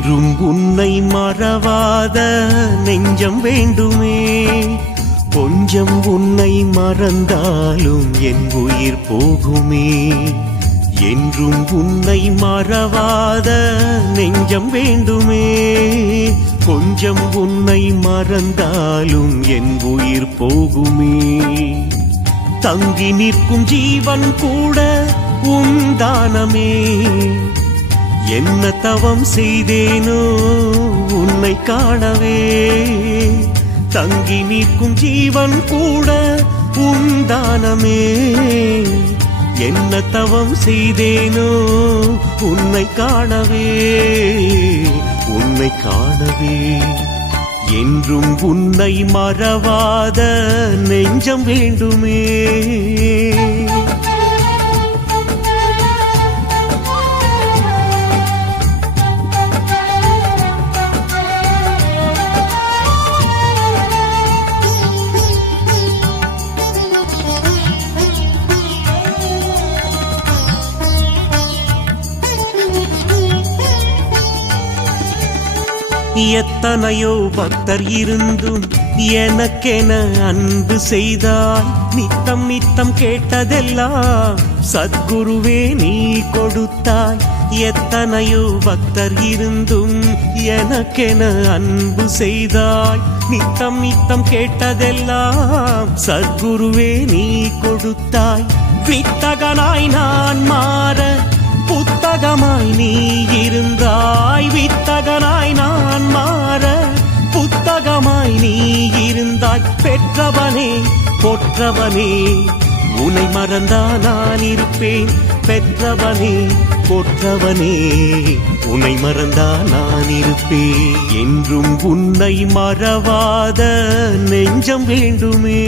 என்றும் உன்னை மறவாத நெஞ்சம் வேண்டுமே. கொஞ்சம் உன்னை மறந்தாலும் என் உயிர் போகுமே. என்றும் உன்னை மறவாத நெஞ்சம் வேண்டுமே. கொஞ்சம் உன்னை மறந்தாலும் என் உயிர் போகுமே. தங்கி நிற்கும் ஜீவன் கூட உந்தானமே. என்ன தவம் செய்தேனோ உன்னை காணவே. தங்கி நிற்கும் ஜீவன் கூட உந்தானமே. என்ன தவம் செய்தேனோ உன்னை காணவே, உன்னை காணவே. என்றும் உன்னை மறவாத நெஞ்சம் வேண்டுமே. எத்தனையோ பக்தர் இருந்தும் எனக்கென அன்பு செய்தாய். நித்தம் நித்தம் கேட்டதெல்லாம் சத்குருவே நீ கொடுத்தாய். எத்தனையோ பக்தர் இருந்தும் எனக்கென அன்பு செய்தாய். நித்தம் நித்தம் கேட்டதெல்லாம் சத்குருவே நீ கொடுத்தாய். வித்தகனாய் நான் மாற புத்தகமாய் நீ இருந்தாய். வித்தகனாய் நான் மாற புத்தகமாய் நீ இருந்தாய். பெற்றவனே பொற்றவனே உன்னை மறந்தா நான் இருப்பேன். பெற்றவனே பொற்றவனே உன்னை மறந்தா நான் இருப்பேன். என்றும் உன்னை மறவாத நெஞ்சம் வேண்டுமே.